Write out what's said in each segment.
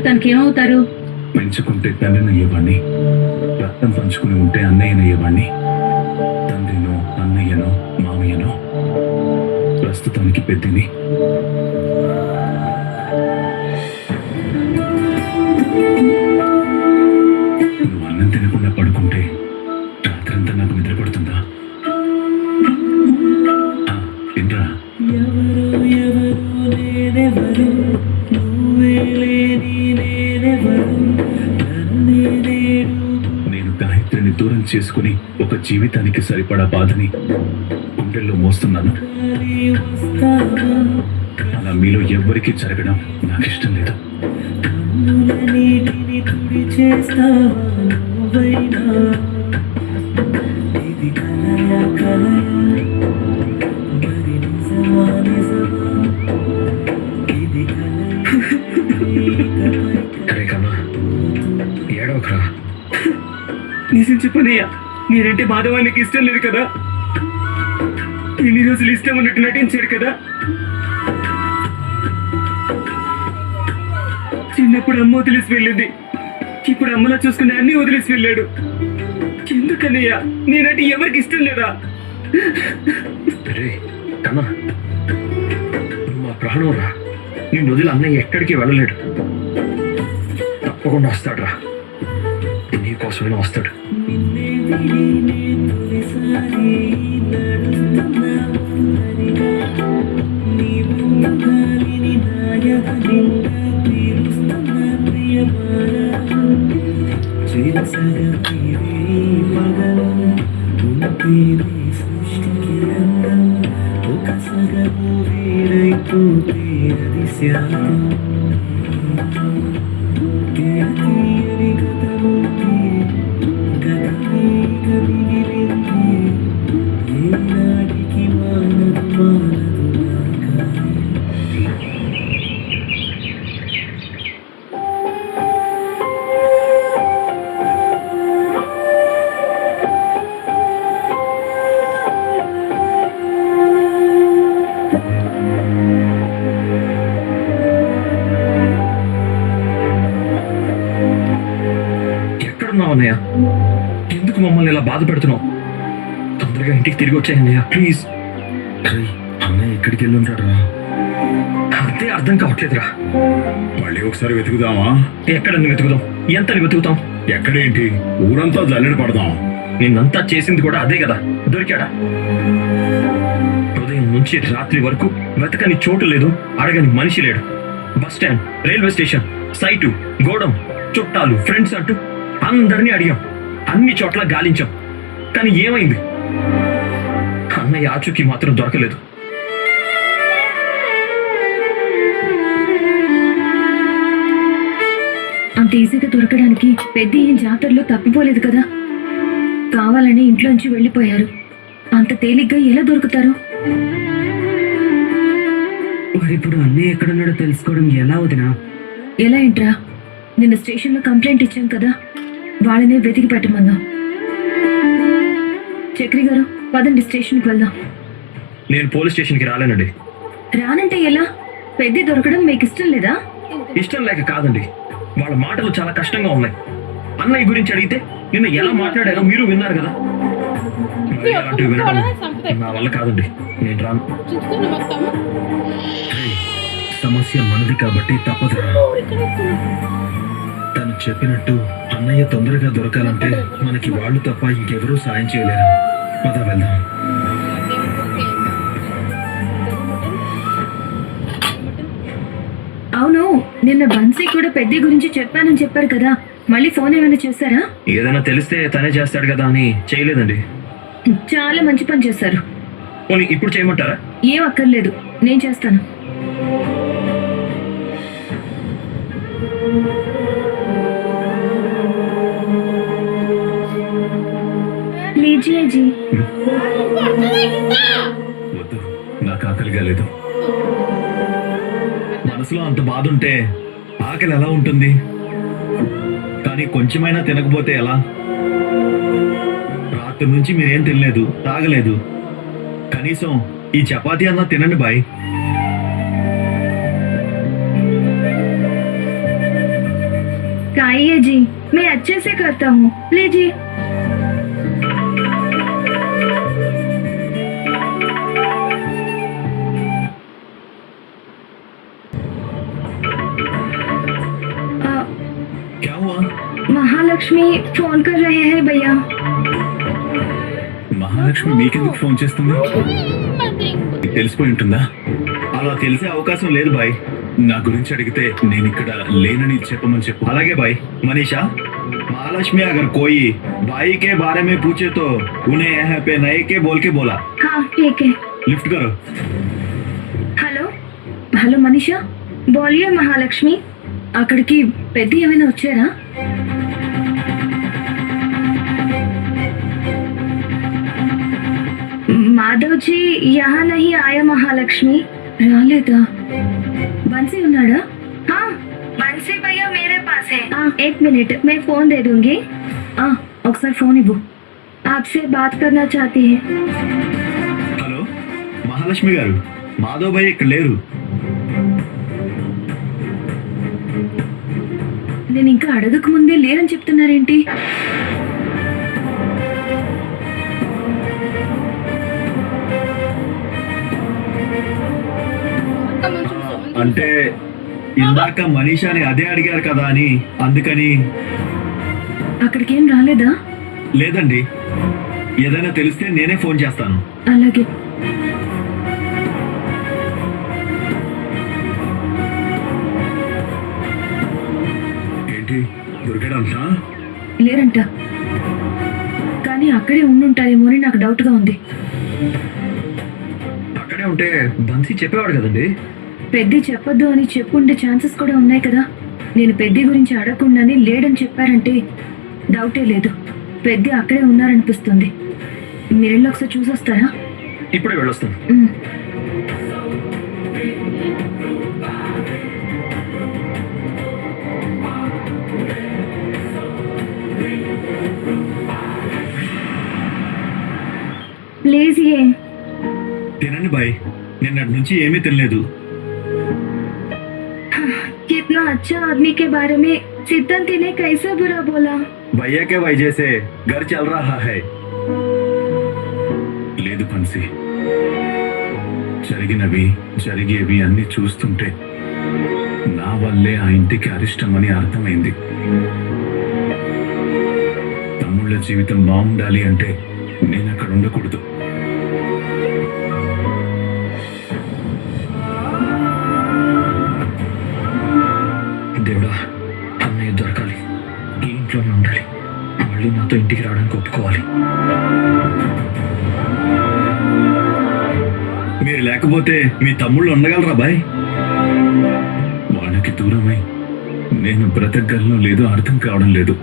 మీరు తనకేమవుతారు? పెంచుకుంటే తండ్రినయ్యేవాణ్ణి, రక్తం పంచుకుని ఉంటే అన్నయ్యనయ్యేవాణ్ణి. తండ్రినో అన్నయ్యనో మామయ్యనో, ప్రస్తుతానికి పెద్దని. నువ్వు అన్నం తినకుండా పడుకుంటే రాత్రంతా నాకు నిద్ర పడుతుందా? తినరా. నేను గాయత్రిని దూరం చేసుకుని ఒక జీవితానికి సరిపడా బాధని గుండెల్లో మోస్తున్నాను. అలా మీలో ఎవ్వరికీ జరగడం నాకు ఇష్టం లేదు. నిజం చెప్పనయ్యా, నేనంటే మాధవానికి ఇష్టం లేదు కదా. ఇన్ని రోజులు ఇష్టం ఉన్నట్టు నటించాడు కదా. చిన్నప్పుడు అమ్మ వదిలేసి వెళ్ళింది, ఇప్పుడు అమ్మలా చూసుకుని అన్ని వదిలేసి వెళ్ళాడు. ఎందుకన్నయ్యా, నేనంటే ఎవరికి ఇష్టం లేదా? కన్నా, నువ్వు మా ప్రాణం రా. నిన్ను వదిలి అన్నయ్య ఎక్కడికి వెళ్ళలేడు. తప్పకుండా వస్తాడు రా. నీకోసమైనా వస్తాడు. అన్నయ్య, ఎందుకు మమ్మల్ని ఇలా బాధ పెడుతున్నావు? తొందరగా ఇంటికి తిరిగి వచ్చాయన్నయ్య, ప్లీజ్. అన్నయ్య ఎక్కడికి వెళ్ళి ఉంటాడురా? అదే అర్థం కావట్లేదురా. మళ్ళీ ఒకసారి వెతుకుదామా? ఎక్కడని వెతుకుదాం? ఎంతని వెతుకుతాం? ఎక్కడేంటి, ఊరంతా జల్లెడ పడదాం. నిన్నంతా చేసింది కూడా అదే కదా. దొరికాడా? ఉదయం నుంచి రాత్రి వరకు వెతకని చోటు లేదు, అడగని మనిషి లేడు. Bus stand, railway station, site, గోడం, చుట్టాలు, ఫ్రెండ్స్ అంటూ అందరినీ అడిగాం. అన్ని చోట్ల గాలించాం, కానీ ఏమైంది? అన్నయ్య ఆచూకీ మాత్రం దొరకలేదు. అంత ఈజీగా దొరకడానికి పెద్ద ఏం జాతరలో తప్పిపోలేదు కదా. కావాలని ఇంట్లోంచి వెళ్ళిపోయారు. అంత తేలిగ్గా ఎలా దొరుకుతారు? మరిప్పుడు అన్నయ్య ఎక్కడున్నాడో తెలుసుకోవడం ఎలా వదినా? ఎలా ఏంట్రా? నిన్న స్టేషన్లో కంప్లైంట్ ఇచ్చాం కదా, వాళ్ళనే వెతికి పెట్టమందాం. చక్రి గారు, పదండి స్టేషన్కి వెళ్దాం. నేను పోలీస్ స్టేషన్కి రాలేనండి. రానంటే ఎలా? పెద్ద దొరకడం మీకు ఇష్టం లేదా? ఇష్టం లేక కాదండి, వాళ్ళ మాటలు చాలా కష్టంగా ఉన్నాయి. అన్నయ్య గురించి అడిగితే నిన్న ఎలా మాట్లాడారో మీరు విన్నారు కదా. అలాంటివి వినడం నా వల్ల కాదండి, నేను రాను. సమస్య మనది కాబట్టి తప్పదురా. తను చెప్పినట్టు అన్నయ్య తొందరగా దొరకాలంటే మనకి వాళ్ళు తప్ప ఇంకెవరూ సాయం చేయలేరు. పద వెళ్దాం. అవును, నిన్న బన్సీ కూడా పెద్ద గురించి చెప్పానని చెప్పారు కదా, మళ్ళీ ఫోన్ ఏమైనా చేశారా? ఏదైనా తెలిస్తే తనే చేస్తాడు కదా అని చేయలేదండి. చాలా మంచి పని చేశారు. పోనీ ఇప్పుడు చేయమంటారా? ఏం అక్కర్లేదు, నేను చేస్తాను. लीजिए जी। వద్దు, నాకు ఆకలిగా లేదు. మనసులో అంత బాధ ఉంటే ఆకలి ఎలా ఉంటుంది? కానీ కొంచెమైనా తినకపోతే ఎలా? రాత్రి నుంచి మీరేం తినలేదు, తాగలేదు. కనీసం ఈ చపాతీ అన్నా తినండి బాయ్. नहीं है जी, मैं अच्छे से करता हूँ, लीजिए। क्या हुआ? महालक्ष्मी फोन कर रहे हैं भैया। మహాలక్ష్మి మీకెందుకు ఫోన్ చేస్తుంది? మీకు తెలిసిపోయి ఉంటుందా? అలా తెలిసే అవకాశం లేదు బాయ్. నా గురించి అడిగితే నేను ఇక్కడ లేనని చెప్పమని చెప్పు. అలాగే బాయ్. మనీషా, महालक्ष्मी अगर कोई भाई के बारे में पूछे तो उन्हें यहाँ पे नहीं के बोल के बोला. हाँ ठीक है। लिफ्ट करो. హలో హలో మనీషా, బోలియే మహాలక్ష్మి. అక్కడికి పెద్ద ఏమైనా వచ్చారా? మాధవ్ జీ యహా నహీ ఆయా మహాలక్ష్మి. రాలేదా? బన్సీ ఉన్నాడా? हाँ बंसी भैया मेरे पास है। एक मिनट मैं फोन दे दूंगी। ఒకసారి ఫోన్ ఇవ్వు. आपसे बात करना चाहती है। హలో మహాలక్ష్మి గారు, మాధవ్ భాయ్ ఇక్కడ లేరు. నేను ఇంకా అడగక ముందే లేరని చెప్తున్నారేంటి? అంటే ఇందాక మనీషాని అదే అడిగారు కదా అని అందుకని. అక్కడికి ఏం రాలేదా? లేదండి, ఏదైనా తెలిస్తే నేనే ఫోన్ చేస్తాను. అలాగే. ఏంటి దొరికాడంటా? లేరంట, కానీ అక్కడే ఉండుంటారేమో అని నాకు డౌట్ గా ఉంది. అక్కడే ఉంటే బన్సీ చెప్పేవాడు కదండి. పెద్ది చెప్పొద్దు అని చెప్పుండే ఛాన్సెస్ కూడా ఉన్నాయి కదా. నేను పెద్ది గురించి అడగకుండానే లేడని చెప్పారంటే డౌటే లేదు. పెద్ది అక్కడే ఉన్నారనిపిస్తుంది. మీరెళ్ళి ఒకసారి చూసొస్తారా? ఇప్పుడే వెళ్ళొస్తాను. ప్లీజ్ ఏ తినండి బాయ్, నిన్నటి నుంచి ఏమీ తినలేదు. कितना अच्छा आदमी के बारे में सिद्धांत ने कैसा बुरा बोला? भैया के वजह से घर चल रहा है. లేదు పన్సి, జరిగేవి అన్ని చూస్తుంటే నా వల్లే ఆ ఇంటికి అరిష్టం అని అర్థమైంది. తమ్ముళ్ళ జీవితం బాగుండాలి అంటే నేను అక్కడ ఉండకూడదు. దేవుడా, అన్నయ్య దొరకాలి, ఈ ఇంట్లోనే ఉండాలి, మళ్ళీ నాతో ఇంటికి రావడానికి ఒప్పుకోవాలి. మీరు లేకపోతే మీ తమ్ముళ్ళు ఉండగలరా బాయ్? వాళ్ళకి దూరమై నేను బ్రతకగలను లేదో అర్థం కావడం లేదు.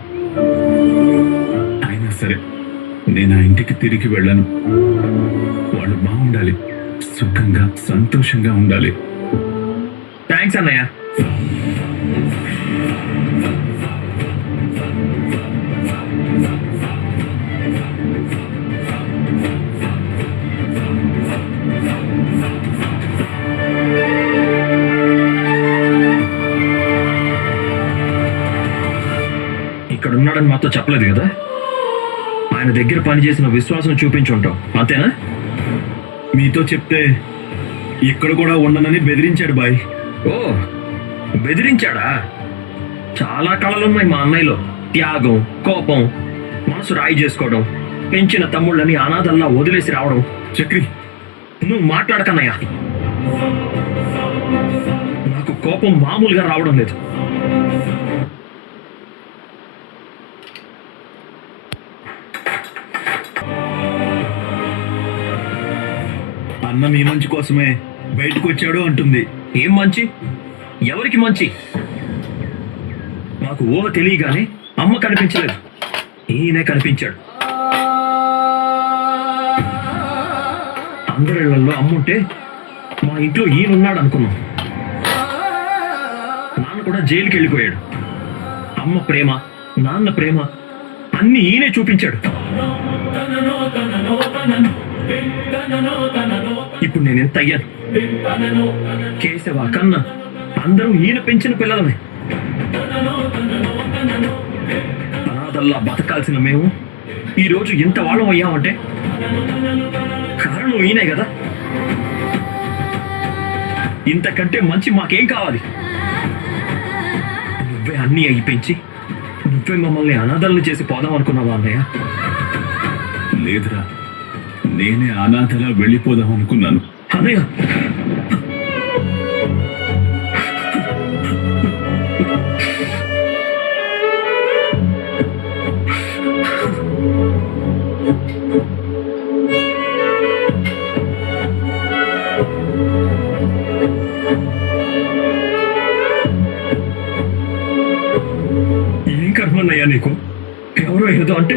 అయినా సరే నేను ఆ ఇంటికి తిరిగి వెళ్ళను. వాళ్ళు బాగుండాలి, సుఖంగా సంతోషంగా ఉండాలి. థ్యాంక్స్ అన్నయ్య. ఇక్కడ ఉన్నాడని మాతో చెప్పలేదు కదా. ఆయన దగ్గర పనిచేసిన విశ్వాసం చూపించి ఉంటాం, అంతేనా? మీతో చెప్తే ఇక్కడ కూడా ఉండనని బెదిరించాడు బాయ్. ఓ, బెదిరించాడా? చాలా కళలున్నాయి మా అన్నయ్యలో. త్యాగం, కోపం, మనసు రాయి చేసుకోవడం, పెంచిన తమ్ముళ్ళని అనాథల్లా వదిలేసి రావడం. చక్రి, నువ్వు మాట్లాడకన్నయ్యా. నాకు కోపం మామూలుగా రావడం లేదు. అన్న మీ మంచి కోసమే బయటకు వచ్చాడు అంటుంది. ఏం మంచి? ఎవరికి మంచి? నాకు ఊహ తెలియగానే అమ్మ కనిపించలేదు, ఈయనే కనిపించాడు. అందరిళ్లలో అమ్ముంటే మా ఇంట్లో ఈయనున్నాడు అనుకున్నాం. నాన్న కూడా జైలుకి వెళ్ళిపోయాడు. అమ్మ ప్రేమ, నాన్న ప్రేమ అన్ని ఈయనే చూపించాడు. ఇప్పుడు నేను ఎంత అయ్యాను? కేశవ, కన్న అందరూ ఈయన పెంచిన పిల్లలమే. అనాథల్లా బతకాల్సిన మేము ఈరోజు ఇంత వాళ్ళం అయ్యామంటే కారణం ఈయనే కదా. ఇంతకంటే మంచి మాకేం కావాలి? నువ్వే అన్నీ అయిపోయించి నువ్వే మమ్మల్ని అనాథల్ని చేసి పోదాం అనుకున్నావా అన్నయ్య? లేదురా, నేనే అనాథలా వెళ్ళిపోదాం అనుకున్నాను. అన్నయ్య, ఏం కర్మన్నయ్యా నీకు? ఎవరో ఏదో అంటే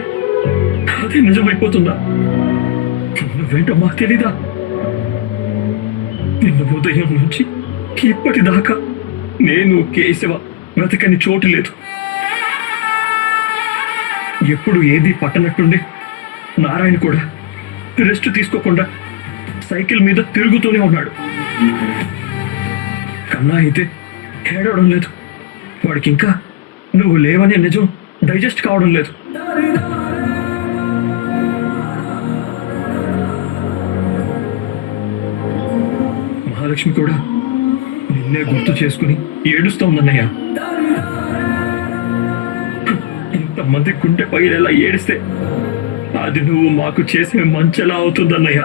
అది నిజమైపోతుందా? నువ్వేంటో మాకు తెలీదా? నిన్న ఉదయం నుంచి ఇప్పటిదాకా నేను కేశవ బ్రతకని చోటు లేదు. ఎప్పుడు ఏది పట్టనట్టుండే నారాయణ కూడా రెస్ట్ తీసుకోకుండా సైకిల్ మీద తిరుగుతూనే ఉన్నాడు. కన్నా అయితే ఏడవడం లేదు. వాడికి ఇంకా నువ్వు లేవనే నిజం డైజెస్ట్ కావడం లేదు. మహాలక్ష్మి కూడా నిన్నే గుర్తు చేసుకుని ఏడుస్తోందన్నయ్య. ఇంతమంది గుండె పగిలేలా ఏడిస్తే అది నువ్వు మాకు చేసే మంచెలా అవుతుందన్నయ్య.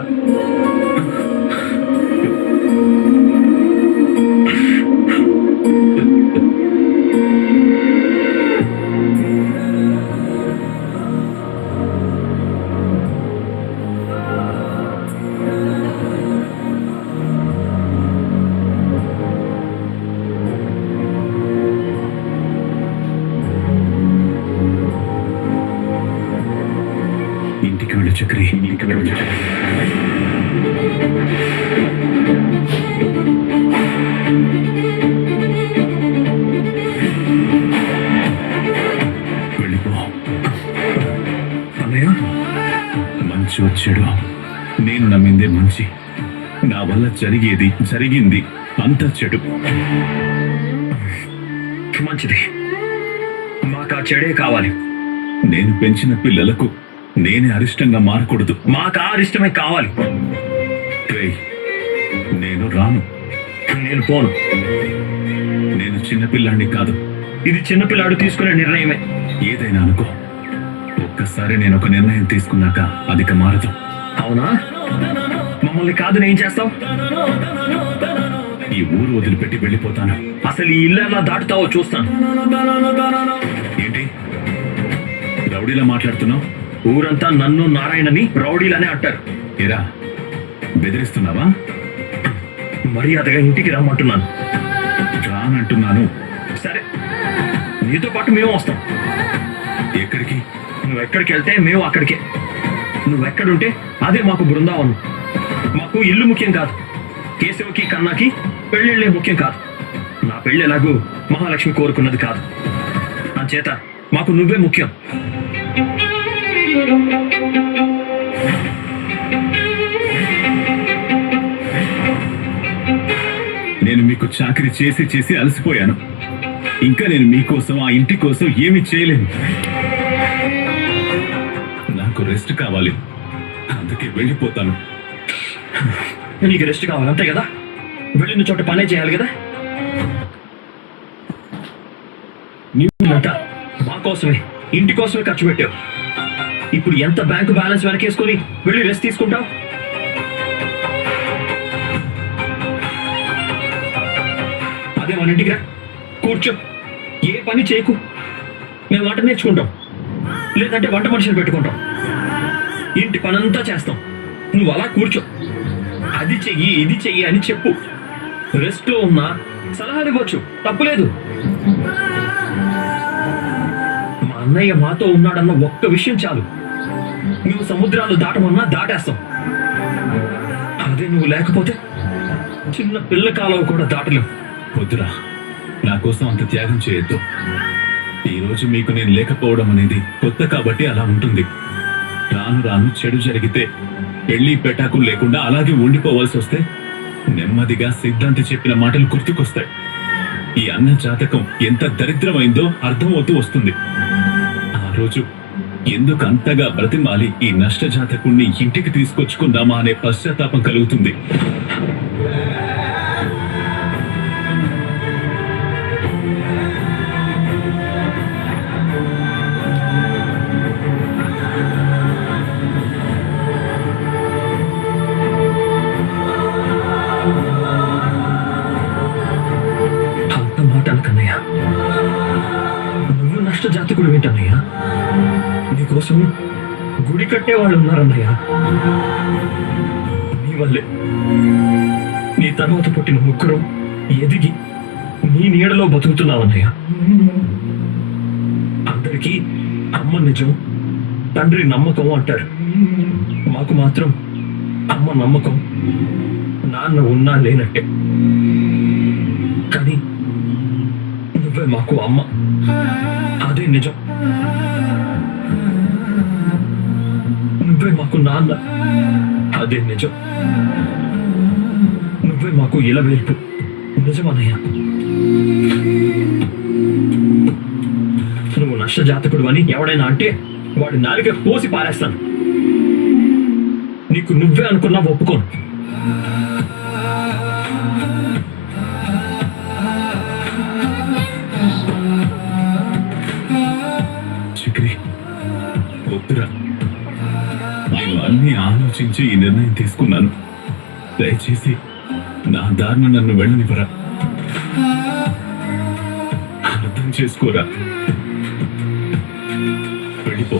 ఇంటికి వెళ్ళు చక్రి, ఇంటికి వెళ్ళు. వెళ్ళిపో. అన్నయ్య, మంచి వచ్చాడు. నేను నమ్మిందే మంచి. నా వల్ల జరిగింది అంతా చెడు. మంచిది. మాకు ఆ చెడే కావాలి. నేను పెంచిన పిల్లలకు నేనే అరిష్టంగా మారకూడదు. మాకు ఆ ఇష్టమే కావాలి. రేయ్, నేను రాను. నేను పోను. నేను చిన్నపిల్లాడిని కాదు. ఇది చిన్నపిల్లాడు తీసుకునే నిర్ణయమే. ఏదైనా అనుకో, ఒక్కసారి నేను ఒక నిర్ణయం తీసుకున్నాక అదిక మారదు. అవునా? మమ్మల్ని కాదు ఏం చేస్తావు? ఈ ఊరు వదిలిపెట్టి వెళ్ళిపోతాను. అసలు ఈ ఇల్లు ఎలా దాటుతావో చూస్తాను. ఏంటి రౌడీలా మాట్లాడుతున్నావు? ఊరంతా నన్ను నారాయణని రౌడీలనే అంటారు. ఏరా, బెదిరిస్తున్నావా? మర్యాదగా ఇంటికి రమ్మంటున్నాను. రానంటున్నాను. సరే, నీతో పాటు మేము వస్తాం. ఎక్కడికి? నువ్వు ఎక్కడికి వెళ్తే మేము అక్కడికే. నువ్వెక్కడుంటే అదే మాకు బృందావనం. మాకు ఇల్లు ముఖ్యం కాదు. కేశవకి కన్నాకి పెళ్ళిళ్ళే ముఖ్యం కాదు. నా పెళ్ళి ఎలాగూ మహాలక్ష్మి కోరుకున్నది కాదు. అంచేత మాకు నువ్వే ముఖ్యం. నేను మీకు చాకరీ చేసి అలసిపోయాను. ఇంకా నేను మీకోసం ఆ ఇంటి కోసం ఏమీ చేయలేను. నాకు రెస్ట్ కావాలి. అందుకే వెళ్ళిపోతాను. నీకు రెస్ట్ కావాలి అంతే కదా? వెళ్ళిన చోట పనే చేయాలి కదా? నీవునంతా మా కోసమే, ఇంటి కోసమే ఖర్చు పెట్టావు. ఇప్పుడు ఎంత బ్యాంకు బ్యాలెన్స్ వెనకేసుకొని వెళ్ళి రెస్ట్ తీసుకుంటావు? అదే మన ఇంటికి రా, కూర్చో, ఏ పని చేయకు. మేము వంట నేర్చుకుంటాం, లేదంటే వంట మనుషులు పెట్టుకుంటాం. ఇంటి పనంతా చేస్తాం. నువ్వు అలా కూర్చో. అది చెయ్యి, ఇది చెయ్యి అని చెప్పు. రెస్ట్లో ఉన్నా సలహాలు ఇవ్వచ్చు, తప్పులేదు. మా అన్నయ్య మాతో ఉన్నాడన్న ఒక్క విషయం చాలు. నువ్వు సముద్రాలు దాటమన్నా దాటేస్తాం. అదే నువ్వు లేకపోతే చిన్న పిల్ల కాలువ కూడా దాటలేవు. వద్దురా, నా కోసం అంత త్యాగం చేయొద్దు. ఈరోజు మీకు నేను లేకపోవడం అనేది కొత్త కాబట్టి అలా ఉంటుంది. రాను రాను చెడు జరిగితే పెళ్లి పెటాకులు లేకుండా అలాగే ఉండిపోవాల్సి వస్తే నెమ్మదిగా సిద్ధాంతి చెప్పిన మాటలు గుర్తుకొస్తాయి. ఈ అన్న జాతకం ఎంత దరిద్రమైందో అర్థమవుతూ వస్తుంది. ఆ రోజు ఎందుకు అంతగా బ్రతిమాలి ఈ నష్ట జాతకుణ్ణి ఇంటికి తీసుకొచ్చుకుందామా అనే పశ్చాత్తాపం కలుగుతుంది. అంత మాట అనకన్నయ్య. నువ్వు నష్ట జాతకుడు ఏంటన్నయ్యా? నీకోసం గుడి కట్టే వాళ్ళు ఉన్నారన్నయ్య. నీ వల్లే నీ తర్వాత పుట్టిన ముగ్గురు ఎదిగి నీ నీడలో బతుకుతున్నావన్నయ్య. అందరికీ అమ్మ నిజం, తండ్రి నమ్మకం అంటారు. మాకు మాత్రం అమ్మ నమ్మకం, నాన్న ఉన్నా లేనట్టే. కానీ నువ్వే మాకు అమ్మ, అదే నిజం. నువ్వే మాకు నాన్న, అదే నిజం. నువ్వే మాకు ఇలవేల్పు, నిజమన్నయ్య. నువ్వు నష్ట జాతకుడు అని ఎవడైనా అంటే వాడి నాలుక కోసి పారేస్తాను. నీకు నువ్వే అనుకున్నా ఒప్పుకోను. చక్రి, వద్దురా. నేను అన్ని ఆలోచించి ఈ నిర్ణయం తీసుకున్నాను. దయచేసి నా దారిన నన్ను వెళ్ళనివ్వరా. అర్థం చేసుకోరా. వెళ్ళిపో.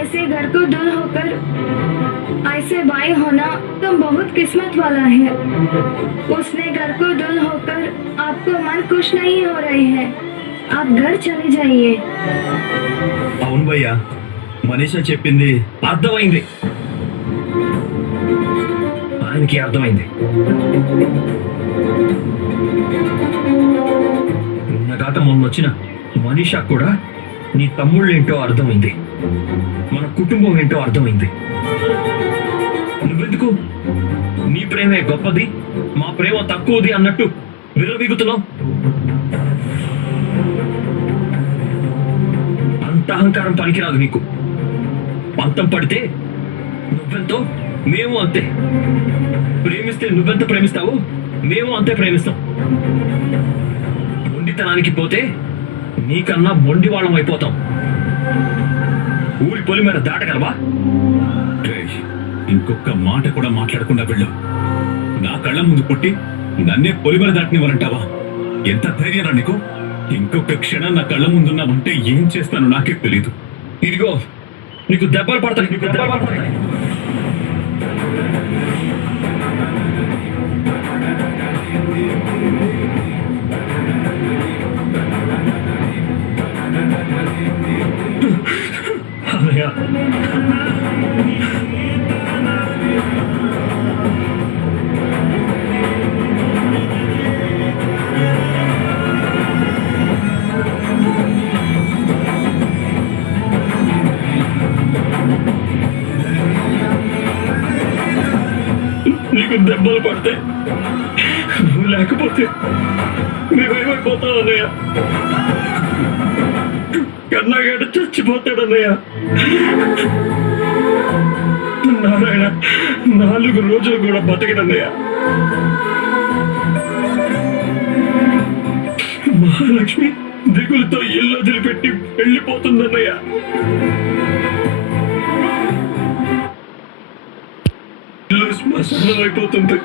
ऐसे घर को दूर होकर ऐसे भाई होना तुम बहुत किस्मत वाला है। उसने घर को दूर होकर आपको मन खुश नहीं हो रहे हैं। आप घर चले जाइए। అవును భయ్యా, మనీషా చెప్పింది అర్థమైంది. ఆయనకి అర్థమైంది. నిన్నగాక మొన్న వచ్చిన మనీషా కూడా నీ తమ్ముళ్ళు ఏంటో అర్థమైంది, మన కుటుంబం ఏంటో అర్థమైంది. నువ్వెందుకు నీ ప్రేమే గొప్పది, మా ప్రేమ తక్కువది అన్నట్టు విర్రవీగుతున్నావు? అంత అహంకారం పనికిరాదు నీకు. పంతం పడితే నువ్వెంతో మేము అంతే. ప్రేమిస్తే నువ్వెంత ప్రేమిస్తావు, మేము అంతే ప్రేమిస్తాం. మొండితనానికి పోతే నీకన్నా మొండి వాళ్ళం అయిపోతాం. ఊరి పొలి మీద దాటగలవా? రేయ్, ఇంకొక మాట కూడా మాట్లాడకుండా వెళ్ళు. నా కళ్ళ ముందు పుట్టి నన్నే పొలిమర దాటినివ్వరంటావా? ఎంత ధైర్యం నీకు? ఇంకొక క్షణం నా కళ్ళ ముందున్నావంటే ఏం చేస్తానో నాకే తెలీదు. ఇదిగో నీకు దెబ్బలు పడతాయి, నీకు దెబ్బలు పడతాయి. అన్నయ్య, నీకు దెబ్బలు పడితే నువ్వు లేకపోతే మేమేమైపోతావు అన్నయ్య? కన్నాగాడు చచ్చిపోతాడన్నయ్య. నారాయణ 4 రోజులు కూడా బతకడన్నయ్య. మహాలక్ష్మి దిగులతో ఇల్లు వదిలిపెట్టి వెళ్ళిపోతుందన్నయ్య. ఇల్లు శ్మశానం అయిపోతుంది.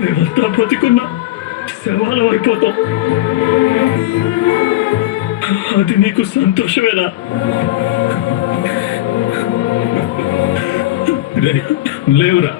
మేమంతా బతికున్నా శవాలం అయిపోతాం. అది నీకు సంతోషమేనా? రేయ్, లేవురా.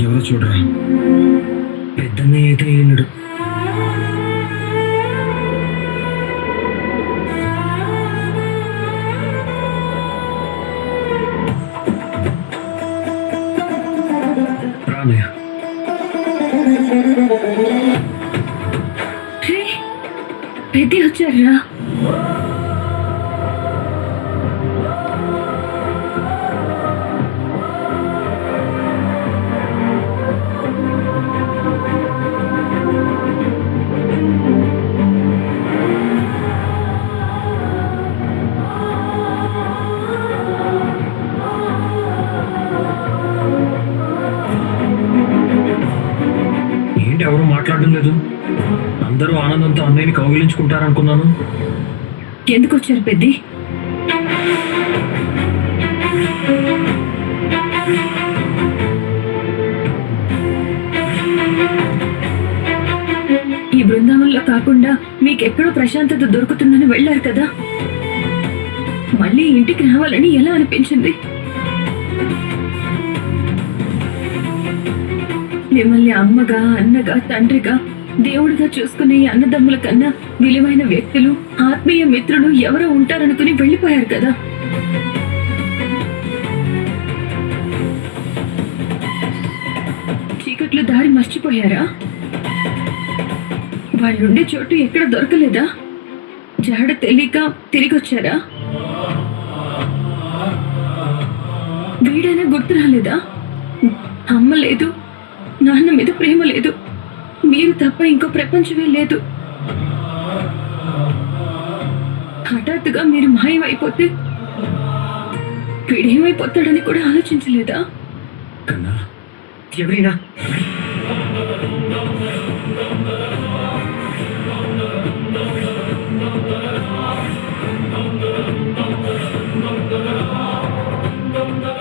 ఎవరో చూడరా. పెద్దన్నయ్య అయితే ఈనుడు. రానయ్య. రే పెద్ద వచ్చారా? ఏంటి ఎవరు మాట్లాడడం లేదు? అందరూ ఆనందంతో అన్నయ్యని కౌగిలించుకుంటారనుకున్నాను. ఎందుకు వచ్చారు పెద్ది? ఈ బృందావనంలో కాకుండా మీకెక్కడో ప్రశాంతత దొరుకుతుందని వెళ్ళారు కదా, మళ్ళీ ఇంటికి రావాలని ఎలా అనిపించింది? మిమ్మల్ని అమ్మగా, అన్నగా, తండ్రిగా, దేవుడిగా చూసుకునే ఈ అన్నదమ్ముల కన్నా విలువైన వ్యక్తులు, ఆత్మీయ మిత్రులు ఎవరో ఉంటారనుకుని వెళ్ళిపోయారు కదా. చీకట్లో దారి మర్చిపోయారా? వాళ్ళుండే చోటు ఎక్కడ దొరకలేదా? జాడ తెలియక తిరిగి వచ్చారా? వీడైనా గుర్తు రాలేదా? అమ్మ లేదు, నాన్న మీద ప్రేమ లేదు, మీరు తప్ప ఇంకో ప్రపంచమే లేదు. హఠాత్తుగా మీరు మాయమైపోతే వీడేమైపోతాడని కూడా ఆలోచించలేదా? కన్నా, ఎవరైనా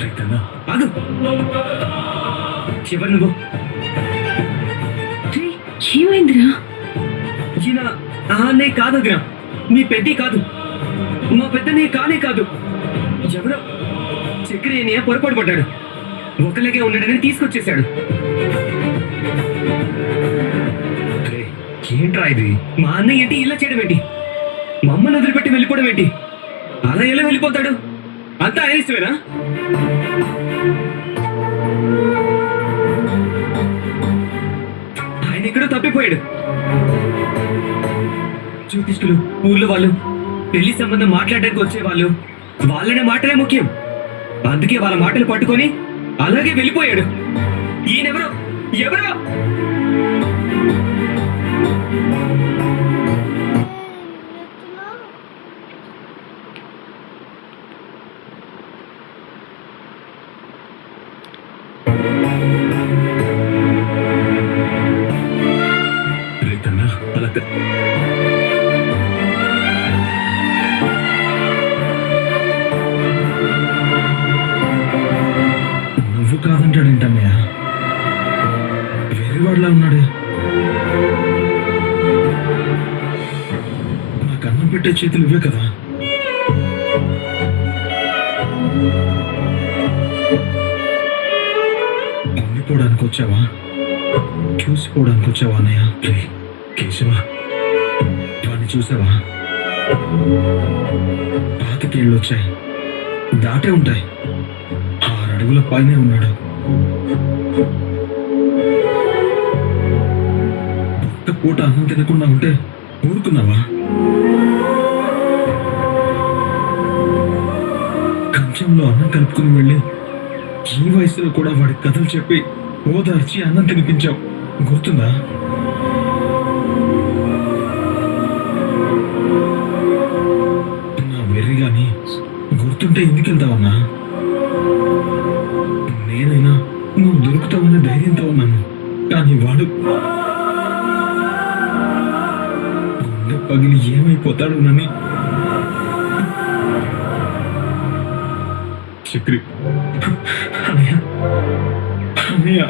రే కన్నా, ఆగు. ఎవరు నువ్వు? రే, ఏమైందిరా? ఈయన ఆ అన్నయ్య కాదు వదినా, మీ పెద్ద కాదు, మా పెద్దన్నయ్య కానే కాదు. ఎవరో చక్రి అన్నయ్య పొరపాటు పడ్డాడు, ఒకలాగే ఉన్నాడని తీసుకొచ్చేసాడు. రే, ఏంట్రా ఇది? మా అన్నయ్య ఏంటి ఇలా చేయడం ఏంటి? మా అమ్మని వదిలిపెట్టి వెళ్ళిపోవడం ఏంటి? అలా ఎలా వెళ్ళిపోతాడు? అంతా ఆయన ఇష్టమేనా? ఆయన ఎక్కడో తప్పిపోయాడు. జ్యోతిష్కులు, ఊర్లో వాళ్ళు, పెళ్లి సంబంధం మాట్లాడడానికి వచ్చేవాళ్ళు, వాళ్ళనే మాటలే ముఖ్యం. అందుకే వాళ్ళ మాటలు పట్టుకొని అలాగే వెళ్ళిపోయాడు. ఈయనెవరో ఎవరో రే కన్నా, అలా నువ్వు కాదంటాడేంటన్నయ్య? వేరే వాడిలా ఉన్నాడే. నాకు అన్నం పెట్టే చేతులు ఇవే కదా. ఉండిపోవడానికి వచ్చావా? చూసిపోవడానికి వచ్చావా అన్నయ్య? రే కేశవ, వాడిని చూసావా? పాతికేళ్ళు వచ్చాయి, దాటే ఉంటాయి. 6 అడుగుల పైనే ఉన్నాడు. ఒక్క పూట అన్నం తినకుండా ఉంటే ఊరుకున్నావా? కంచంలో అన్నం కలుపుకుని వెళ్ళి ఈ వయసులో కూడా వాడి కథలు చెప్పి ఓదార్చి అన్నం తినిపించావు, గుర్తుందా? నా వెర్రి గాని గుర్తుంటే ఎందుకు వెళ్తావన్నా? నేనైనా నువ్వు దొరుకుతావనే ధైర్యంతో ఉన్నాను, కానీ వాడు గుండె పగిలి ఏమైపోతాడోనని. చక్రి, అన్నయ్య, అన్నయ్య,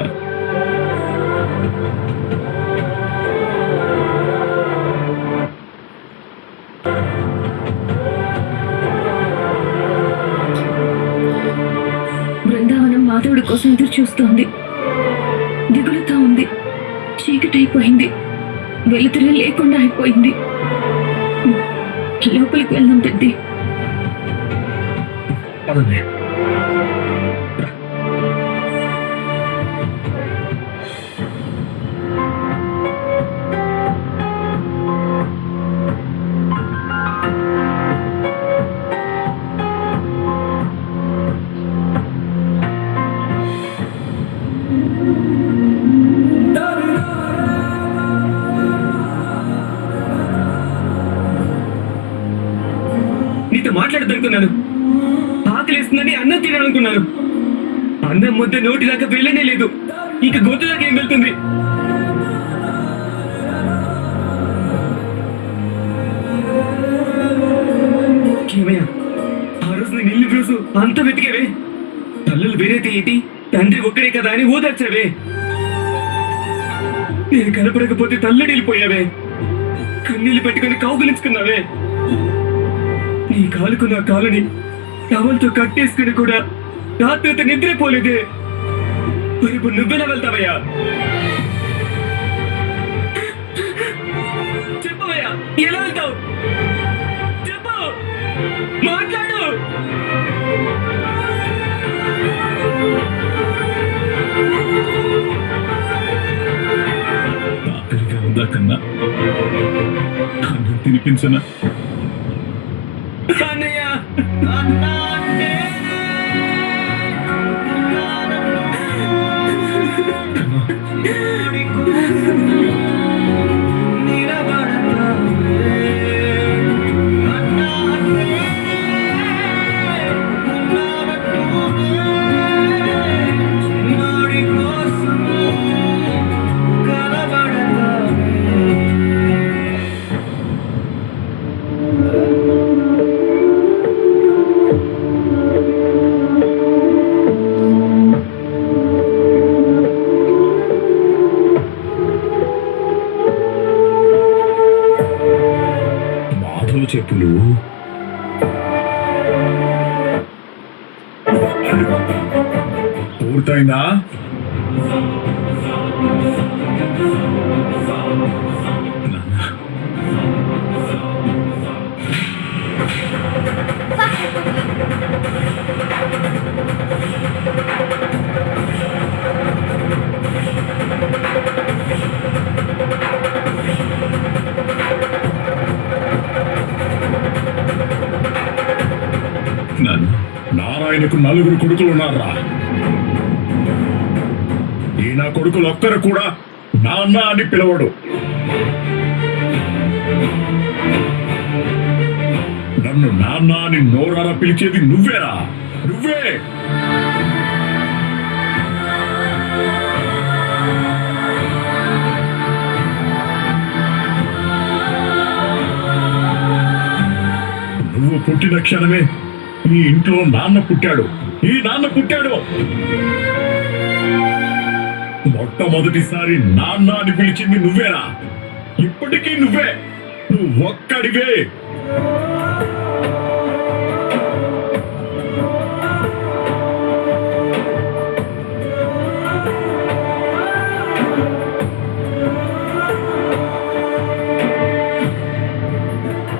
బృందావనం మాధవుడి కోసం ఎదురు చూస్తోంది, దిగులుతో ఉంది. చీకటైపోయింది, వెలుతురే లేకుండా అయిపోయింది. లోపలికి వెళ్దాం పెద్ది. పదండి. నీతో మాట్లాడదనుకున్నాను, ఆకలిస్తుందని అన్నం తినాలనుకున్నాను. అన్నం ముద్ద నోటి దాకా వెళ్ళనే లేదు, ఇక గొంతు దాకా ఏం వెళ్తుంది? ఏమయ్యా, ఆ రోజు నేను ఇల్లు రోజు అంత వెతికేవే, తల్లులు వేరైతే ఏంటి, తండ్రి ఒక్కడే కదా అని ఓదార్చావే. నేను కనపడకపోతే తల్లడిల్లిపోయావే, కన్నీళ్ళు పెట్టుకుని కౌగులించుకున్నావే. నీ కాలుకు నా కాలుని టవల్తో కట్టేసుకుని కూడా రాత్రితో నిద్రపోలేదే. మరి ఇప్పుడు నువ్వెలా వెళ్తావయ్యా? చెప్పవయ్యా, ఎలా వెళ్తావు? చెప్పు, మాట్లాడు. ఆకలిగా ఉందా కన్నా? అన్నం తినిపించనా? అన్నయ్య, మాధవ్ చెప్పులు పూర్తయిందా? నారాయణకు 4 కొడుకులు ఉన్నారా? ఈ నా కొడుకులు ఒక్కరు కూడా నాన్న అని పిలవడు. నన్ను నాన్న అని నోరారా పిలిచేది నువ్వేరా? నువ్వే. నువ్వు పుట్టిన క్షణమే ఈ ఇంట్లో నాన్న పుట్టాడు. ఈ నాన్న పుట్టాడు. మొట్టమొదటిసారి నాన్న అని పిలిచింది నువ్వేరా? ఇప్పటికీ నువ్వే. నువ్వు ఒక్కడివే.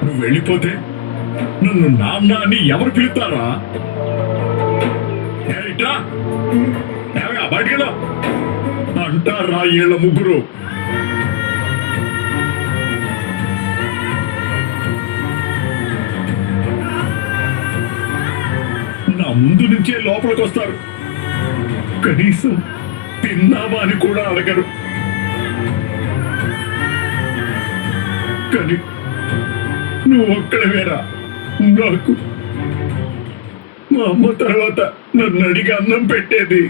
నువ్వు వెళ్ళిపోతే నన్ను నాన్న అని ఎవరు పిలుస్తారా? బయటకెళ్ళ అంటారా ఏళ్ళ ముగ్గురు? నా ముందు నుంచే లోపలికి వస్తారు. కనీసం తిన్నావా అని కూడా అడగరు. కానీ నువ్వు ఒక్కడవేరా నాకు మా అమ్మ తర్వాత నన్ను అడిగి అన్నం పెట్టేది.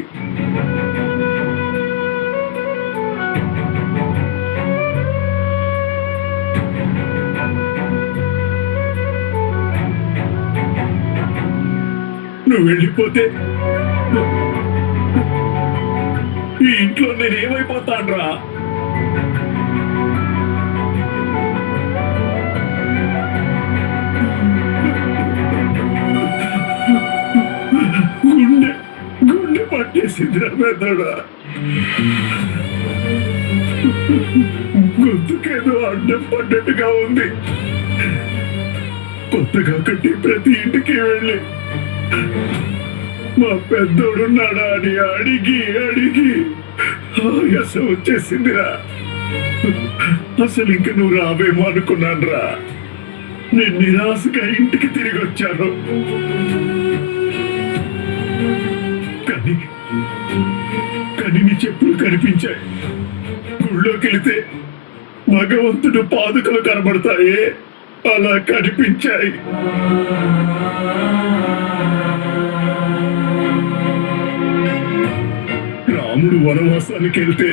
నువ్వు వెళ్ళిపోతే ఈ ఇంట్లో నేనేమైపోతాన్రా? గుండె పట్టేసిందిరా పెద్దడా. గొంతుకేదో అడ్డం పడ్డట్టుగా ఉంది. కొత్తగా కట్టి ప్రతి ఇంటికి వెళ్ళి మా పెద్దోడున్నాడా అని అడిగి అడిగి ఆయాసం వచ్చేసిందిరా. అసలు ఇంక నువ్వు రావేమో అనుకున్నాను రా. నేను నిరాశగా ఇంటికి తిరిగి వచ్చాను. కానీ కానీ నీ చెప్పులు కనిపించాయి. గుళ్ళోకి వెళితే భగవంతుడు పాదుకలు కనబడతాయే, అలా కనిపించాయి. రాముడు వనవాసానికి వెళ్తే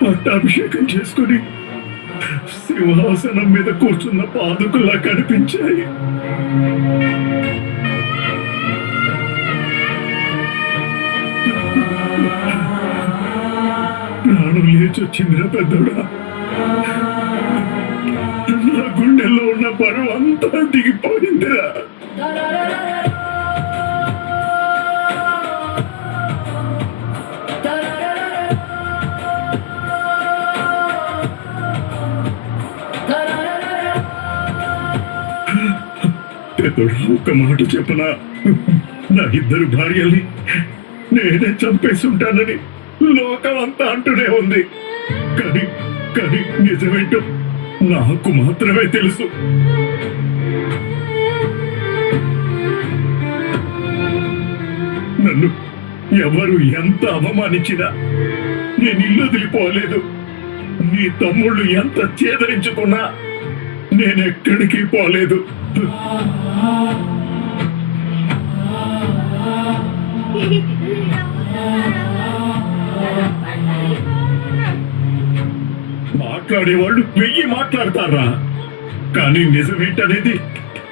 పట్టాభిషేకం చేసుకుని సింహాసనం మీద కూర్చున్న పాదుకలా కనిపించాయి. ప్రాణం లేచొచ్చిందిరా పెద్దోడా. నా గుండెల్లో ఉన్న బరువు అంతా దిగిపోయిందిరా. పెద్దోడా, ఒక మాట చెప్పనా? నా ఇద్దరు భార్యల్ని నేనే చంపేసి ఉంటానని లోకం అంతా అంటూనే ఉంది. కానీ కానీ నిజమేంటో నాకు మాత్రమే తెలుసు. నన్ను ఎవరు ఎంత అవమానించినా నేను ఇల్లు వదిలిపోలేదు. నీ తమ్ముళ్ళు ఎంత చేదరించుకున్నా నేనెక్కడికి పోలేదు. మాట్లాడేవాళ్ళు 1000 మాట్లాడతారా, కానీ నిజమేంటనేది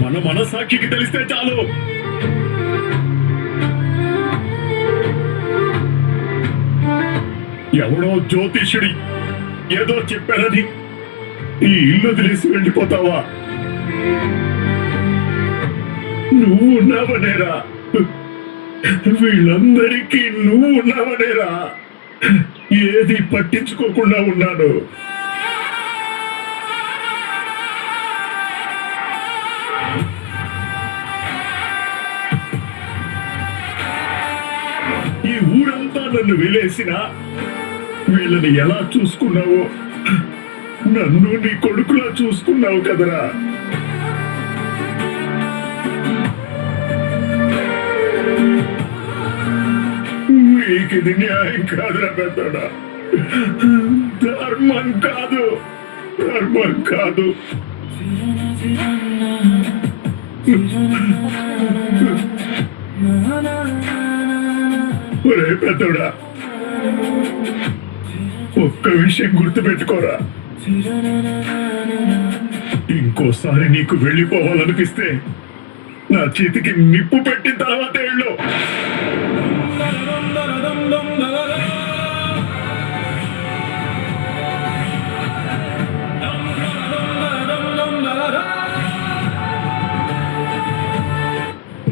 మన మనసాక్షికి తెలిస్తే చాలు. ఎవడో జ్యోతిష్యుడి ఏదో చెప్పారని ఈ ఇల్లు వదిలేసి వెళ్ళిపోతావా? నువ్వు ఉన్నావనేరా, వీళ్ళందరికీ నువ్వు ఉన్నావనేరా ఏది పట్టించుకోకుండా ఉన్నాను. ఈ ఊరంతా నన్ను వెలేసినా వీళ్ళని ఎలా చూసుకున్నావో నన్ను నీ కొడుకులా చూసుకున్నావు కదరా. నీకిది న్యాయం కాదురా పెద్దోడా. ధర్మం కాదు, ధర్మం కాదు. ఒరే పెద్దోడా, ఒక్క విషయం గుర్తుపెట్టుకోరా. ఇంకోసారి నీకు వెళ్ళిపోవాలనిపిస్తే నా చేతికి నిప్పు పెట్టిన తర్వాత వెళ్ళు.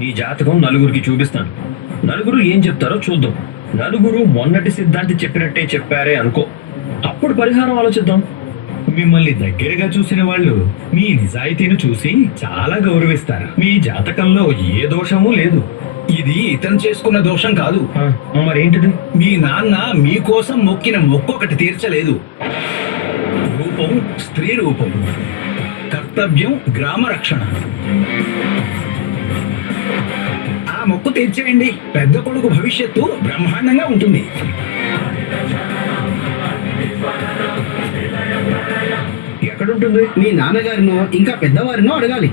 నీ జాతకం నలుగురికి చూపిస్తాను. నలుగురు ఏం చెప్తారో చూద్దాం. నలుగురు మొన్నటి సిద్ధాంతి చెప్పినట్టే చెప్పారే అనుకో, అప్పుడు పరిహారం ఆలోచిద్దాం. మిమ్మల్ని దగ్గరగా చూసిన వాళ్ళు మీ నిజాయితీని చూసి చాలా గౌరవిస్తారు. మీ జాతకంలో ఏ దోషమూ లేదు. ఇది ఇతను చేసుకున్న దోషం కాదు. మరేంటిది? మీ నాన్న మీకోసం మొక్కిన మొక్కొకటి తీర్చలేదు. రూపం స్త్రీ రూపం, కర్తవ్యం గ్రామ రక్షణ. ఆ మొక్కు తీర్చేయండి, పెద్ద కొడుకు భవిష్యత్తు బ్రహ్మాండంగా ఉంటుంది. ఎక్కడుంటుంది? మీ నాన్నగారినో ఇంకా పెద్దవారినో అడగాలి.